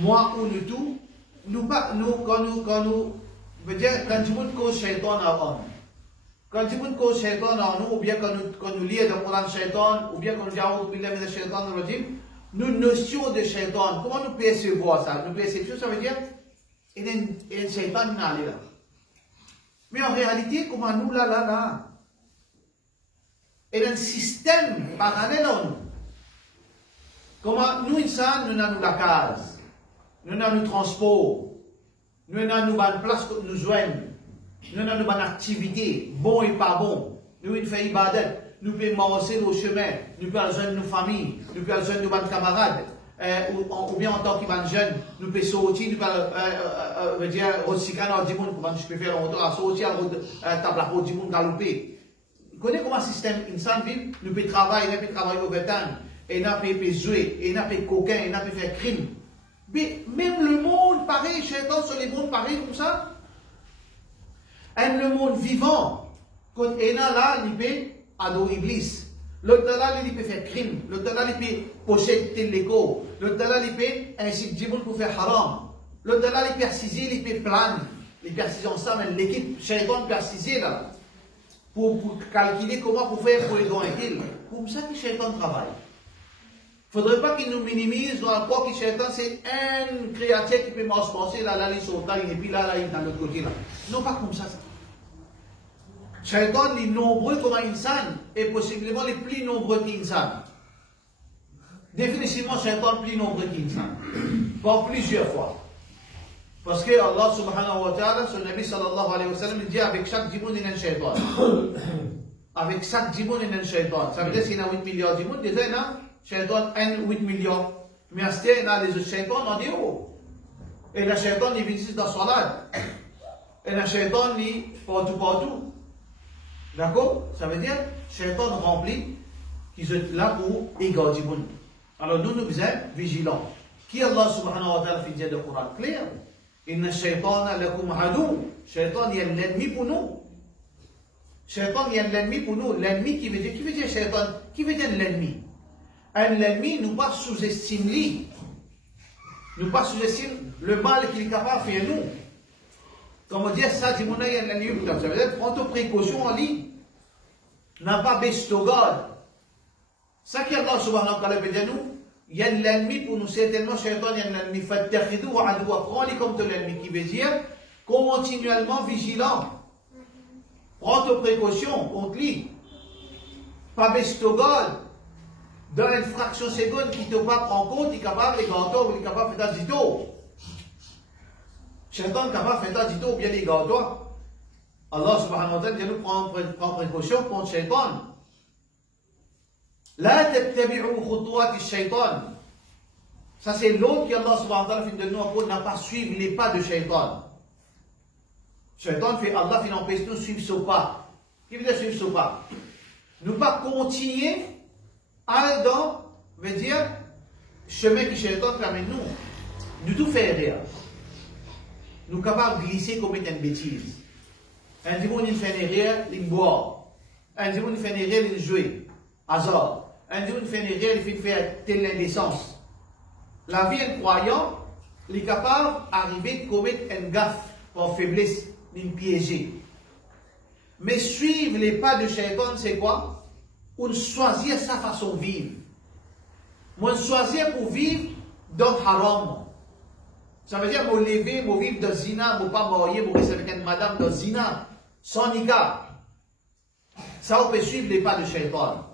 moi ou nous tous, quand nous, veut dire, quand du monde cause Shaitan à homme. Quand du monde cause Shaitan à nous, ou bien quand nous lisons le Coran Shaitan, ou bien quand nous disons Billah min Shaitan rajim, nos notions de Shaitan, comment nous percevons ça? Nous percevons ça veut dire, il y a un Shaitan qui est là. Mais en réalité, comment nous là, il y a un système parallèle à nous. Comment nous, insan, nous avons la case, nous avons le transport, nous avons une place que nous joignons, nous avons une activité, bon et pas bon, nous avons fait ibadat, nous pouvons marcher au chemin, nous pouvons joindre nos familles, nous pouvons joindre nos camarades, ou bien en tant que jeunes, nous pouvons sortir, nous pouvons dire, Rotsikan, du monde, comment je peux faire en sortir à la route du monde galoper. Vous connaissez comment le système insan vit, nous pouvons travailler, au bétail, et nous pouvons jouer, et nous pouvons coquin, et nous pouvons faire crime. Mais même le monde pareil, Shaitan sur les mondes pareils comme ça. Et le monde vivant, quand on a là, il peut adorer Iblis. Le dalal, il peut faire crime. Le dalal, il peut posséder l'écho. Le dalal, il peut inciter les gens pour faire haram. Le dalal, il peut persiser, il peut planer. Il persise ensemble, l'équipe shaitan persisée là. Pour calculer comment pour faire pour les dons utiles. Comme ça que shaitan travaille. Il ne faudrait pas qu'il nous minimise dans le quoi que shaitan c'est une créature qui peut mal se passer là, il saute là, et puis là, il est dans l'autre côté là. Non, pas comme ça. Shaitan est nombreux comme un insan et possiblement les plus nombreux qu'insan. Définitivement, shaitan est plus nombreux qu'insan. Par plusieurs fois. Parce que Allah subhanahu wa ta'ala, son Nabi sallallahu alayhi wa sallam, il dit avec chaque djimoun il y a un shaitan. Avec chaque djimoun il y a un shaitan. Ça veut dire qu'il y a 8 milliards de djimoun, déjà il y a un shaitan 8 milliards. Mais à ce il y a les autres shaitans en haut. Et le shaitan il visite dans la salade. Et le shaitan il partout. D'accord? Ça veut dire shaitan rempli qui sont là pour égarer djimoun. Alors nous sommes vigilants. Qui Allah subhanahu wa ta'ala fait dire le Coran clair? Inna shaytana lakum adou. Shaitan, il y a l'ennemi pour nous. Shaitan, il y a l'ennemi pour nous. L'ennemi qui veut dire shaitan? Qui veut dire l'ennemi? L'ennemi, nous pas sous-estime lui. Nous pas sous-estime le mal qu'il est capable de faire nous. Comme on dit, ça, il y a l'ennemi. Ça veut dire, prends tes précautions en lui. N'a pas baissé au garde. Ça qui Allah subhanahu wa ta'ala veut dire nous. Il y a l'ennemi pour nous, certainement, shaitan, il y a l'ennemi. Fattakhidou wa adoua. Prends-les comme de l'ennemi, qui veut dire continuellement vigilant. Prends tes précautions contre lui. Pas bestogol. Dans une fraction seconde qui ne te pas prend compte, il est capable de gâteaux, il est capable de faire des dito. Shaitan est capable de faire des dito ou bien les gâteaux. Allah subhanahu wa ta'ala dit nous prendre précaution contre shaitan. La tattabi'u khutuwati shaitan. Ça c'est l'autre qui Allah subhanahu wa ta'ala fait de nous pour ne pas suivre les pas de shaitan. Shaitan fait Allah fait empêcher nous de suivre ce pas. Qui veut dire suivre ce pas? Nous pas continuer à dans, veut dire, chemin que shaitan permet nous. Nous tout faire rire. Nous capables de glisser comme une bêtise. Un dimanche il fait rire, il boit. Un dimanche il fait rire, il joue. Hasard. Un jour, il fait une réelle, il fait telle indécence. La vie d'un croyant, il est capable d'arriver de commettre une gaffe par faiblesse, d'une piéger. Mais suivre les pas de shaitan, c'est quoi? On choisir sa façon de vivre. On choisir pour vivre dans le haram. Ça veut dire, moi lever, moi vivre dans le zina, moi pas marier, moi rester avec une madame dans le zina, sans nikah. Ça, on peut suivre les pas de shaitan.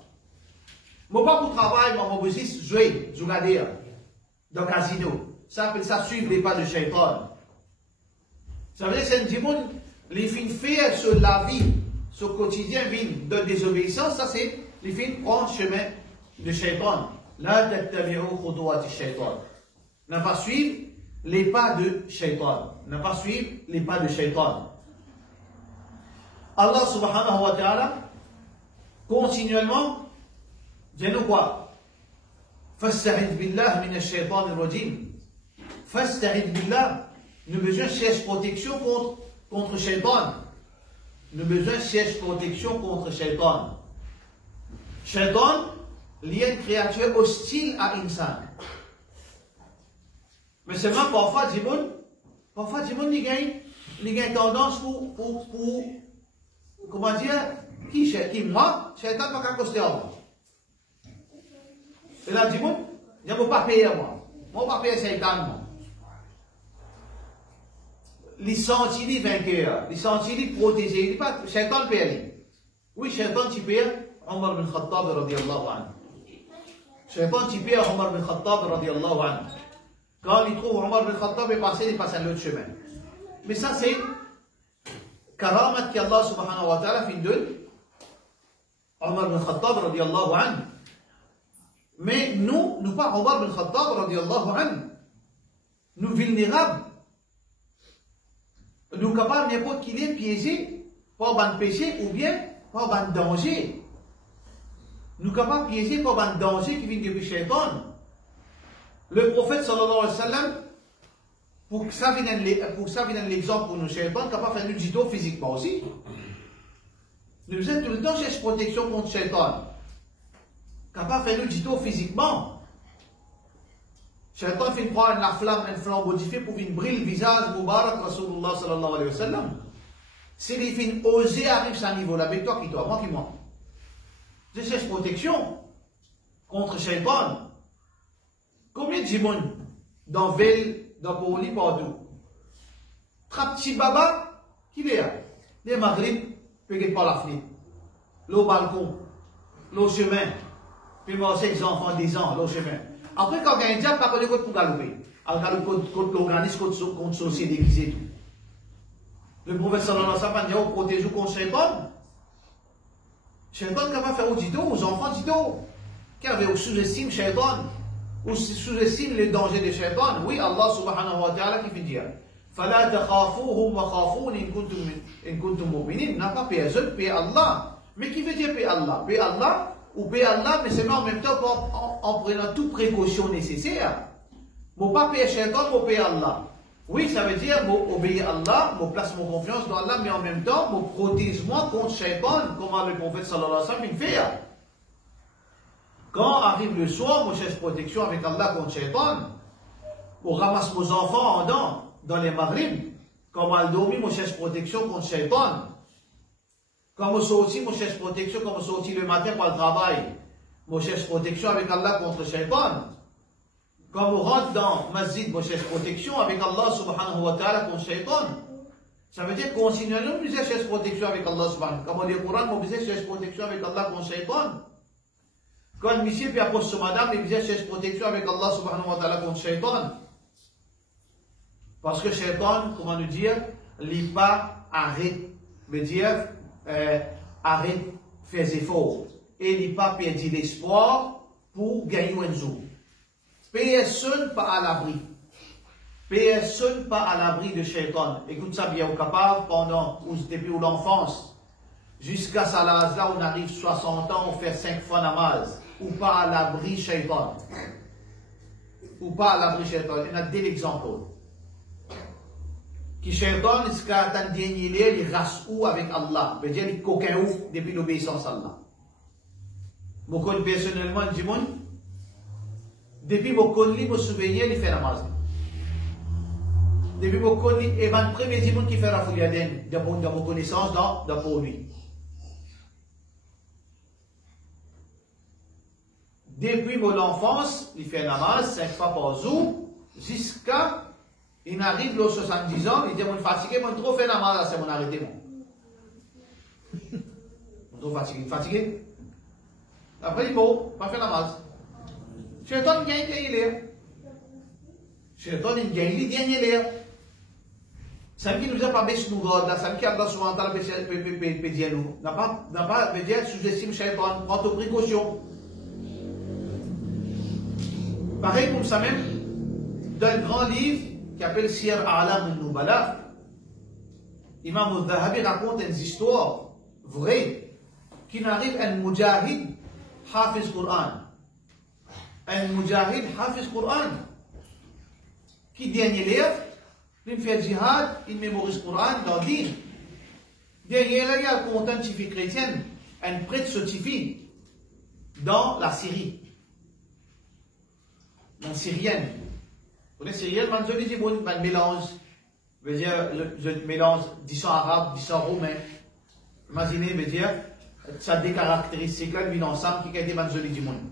Moi, pas pour travail, moi, je suis jouer, dans le casino. Ça appelle ça suivre les pas de shaitan. Ça veut dire que c'est un dimanche, les fins faire sur la vie, sur le quotidien, vie de désobéissance, ça c'est les fins prendre chemin de shaitan. La tattabi'u khutuwati shaitan. N'a pas suivre les pas de shaitan. N'a pas suivre les pas de shaitan. Allah subhanahu wa ta'ala, continuellement, dis-nous quoi? Fasta'id billah min ash-shaytan ar-rajim. Fasta'id billah. Nous besoin chercher protection contre shaitan. Nous besoin chercher protection contre shaitan. Shaitan, il y a une créature hostile à insan. Mais seulement parfois, il y a une tendance pour comment dire, qui moi, shaitan pas qu'à coster à moi. Et là, dis-moi, je ne vais pas payer moi. Moi, je ne vais pas payer Satan, moi. Les sentis vainqueurs, les sentis protégés, Satan paye. Oui, Satan, tu payes Omar bin Khattab, radiallahu anhu. Satan, tu payes Omar bin Khattab, radiallahu anhu. Quand il trouve Omar bin Khattab est passé, il passe à l'autre chemin. Mais ça, c'est karamat qu'Allah subhanahu wa ta'ala fait de Omar bin Khattab, radiallahu anhu. Mais nous pas Omar bin Khattab, radiallahu anhu. Nous vulnérables. Nous capables n'importe qui est piégé par un péché ou bien par un danger. Nous capables de piéger par un danger qui vient depuis Shaitan. Le prophète sallallahu alayhi wa sallam, pour que ça vienne l'exemple pour nous, Shaitan, capable de faire du jito physiquement aussi. Nous sommes tout le temps chercher protection contre Shaitan. capable de faire nous dito physiquement. Shaitan fait prendre la flamme, un flambeau modifié pour venir briller le visage de Mubarak Rasulullah sallallahu alayhi wa sallam. C'est les fins oser arriver à ce niveau-là, avec toi qui toi, moi qui moi. Je cherche protection contre Shaitan. Combien de gens dans la ville, dans le Poli, partout? Trappe petit baba, qui est là? Les maghrib, peut-être par la fenêtre. Le balcon, le chemin. Puis moi aussi, les enfants, 10 ans, le chemin. Après, quand il y a un diable, pas de pour galoper. Alors, galoper contre l'organisme, contre société déguisée, tout. Le prophète sallallahu alayhi wa sallam dit, protégez-vous contre Shaitan. Shaitan, capable de faire au dito, aux enfants dito. Qui avait sous-estime Shaitan, ou sous-estime les dangers de Shaitan. Oui, Allah subhanahu wa ta'ala qui fait dire, فَلَا تَخَافُوهُمْ وَخَافُونِ إِن كُنْتُمْ مُؤْمِنِينَ. N'a pas paix seul, paix Allah. Mais qui veut dire paix Allah? Paix Allah, ou paix Allah, mais c'est en même temps en prenant toute précaution nécessaire. Mon pas paix Shaitan, mon paix Allah. Oui, ça veut dire, mon obéir à Allah, mon place mon confiance dans Allah, mais en même temps, mon protège-moi contre Shaitan, comme le prophète sallallahu alayhi wa sallam il fait. Quand arrive le soir, je cherche protection avec Allah contre Shaitan. On ramasse nos enfants dans les maghrib. Quand on dormit, je cherche protection contre Shaitan. Quand on sortit, je cherche protection. Quand on sortit le matin pour le travail, je cherche protection avec Allah contre Shaitan. Quand on rentre dans le masjid, je cherche protection avec Allah subhanahu wa ta'ala contre Shaitan. Ça veut dire continuellement, je cherche protection avec Allah subhanahu wa ta'ala. Comme on dit au Coran, je cherche protection avec Allah contre Shaitan. Quand monsieur puis approche sur madame, il cherche protection avec Allah subhanahu wa ta'ala contre Shaitan. Parce que Shaitan, comment nous dire, il pas arrête, veut dire, arrête, fait effort. Et il pas perdu l'espoir pour gagner un jour. Personne pas à l'abri. Personne pas à l'abri de Shaitan. Écoute ça bien, au capable, depuis l'enfance, jusqu'à ça là, on arrive 60 ans, on fait 5 fois namaz. Ou pas à l'abri Shaitan. Ou pas à l'abri Shaitan. Il y a deux exemples. Qui Shaitan, il a atteint dernier lieu, il reste où avec Allah. Il veut dire, il coquin où depuis l'obéissance à Allah. Moi, je connais personnellement, je dis, depuis que je connais, je me souviens, il fait namaz. Depuis que je connais, et le premier dimanche qui fait la folie dans mon connaissance, pour lui. Depuis mon enfance, il fait namaz 5 fois par jour, jusqu'à, il arrive aux 70 ans, il dit, je suis fatigué, je suis trop fait namaz, c'est mon arrêté. Je suis trop fatigué. Après, il dit, bon, pas fait namaz. Shaitan gagne l'air. Shaitan gagne les derniers l'air. Ça qui nous a pas baissé nous God, ça qui a souvent dans le pédier nous. N'a pas, veut dire, sous-estime Shaitan, prends tes précautions. Pareil comme ça même, dans un grand livre qui s'appelle Siyar A'lam al-Nubala, Imam al-Dhahabi raconte une histoire vraie qui n'arrive un mujahid hafiz Qur'an. Un mujahid hafiz Qur'an qui dernier livre, il fait jihad, il mémorise Qur'an dans le din. Derrière, il y a le content scientifique chrétien, un prêtre scientifique dans la Syrie. Dans syrienne. Vous connaissez syrienne, je dis un mélange, veut dire, je mélange 10 arabe, 10 roumain. Imaginez, veut dire, ça a des caractéristiques là, une ensemble qui a été manjoli du monde.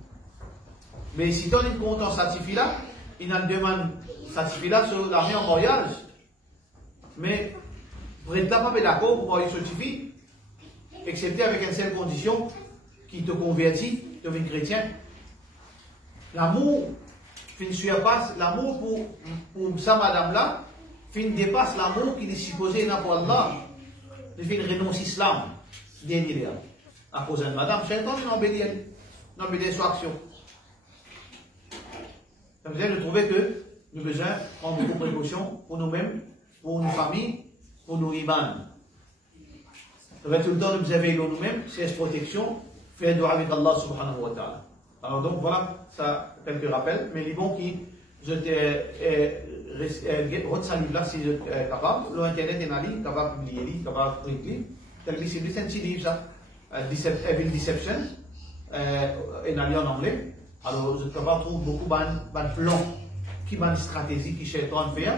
Mais si on est content certifié là, il a une demande certifié là sur l'armée en voyage. Mais, vous n'êtes pas d'accord pour avoir certifié, excepté avec une seule condition, qui te convertit, tu deviens chrétien. L'amour, l'amour pour sa madame-là, dépasse l'amour qu'il est supposé pour Allah. Il fait renoncer l'islam, dernier à cause de madame, Shaitan, il n'obéit son action. Ça veut dire de trouver que nous avons besoin de prendre beaucoup de précautions pour nous-mêmes, pour nos familles, pour nos imams. Ça veut dire tout le temps nous éveillons nous-mêmes, c'est protection, faire dua avec Allah subhanahu wa ta'ala. Alors donc voilà, ça quelques rappels, mais les bons qui, je te retsalue là si je suis capable, l'internet est en ligne, capable de publier, capable de prendre, tel que c'est un petit livre ça, Evil Deception, en allié en anglais. Alors, vous êtes capable de trouver beaucoup de plans, qui de stratégies qui Shaitan fait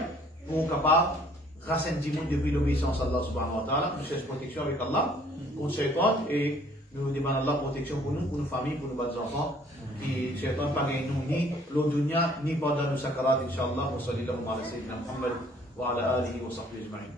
pour capable rassembler le monde depuis l'obéissance à Allah subhanahu wa ta'ala. Nous cherchons protection avec Allah contre Shaitan et nous demandons Allah protection pour nous, pour nos familles, pour nos enfants. Et Shaitan pas gagné nous ni l'audunia ni pendant nos sakarat, Inch'Allah. Wa sallallahu ala sayyidina Muhammad wa ala alihi wa sahbihi ajma'in.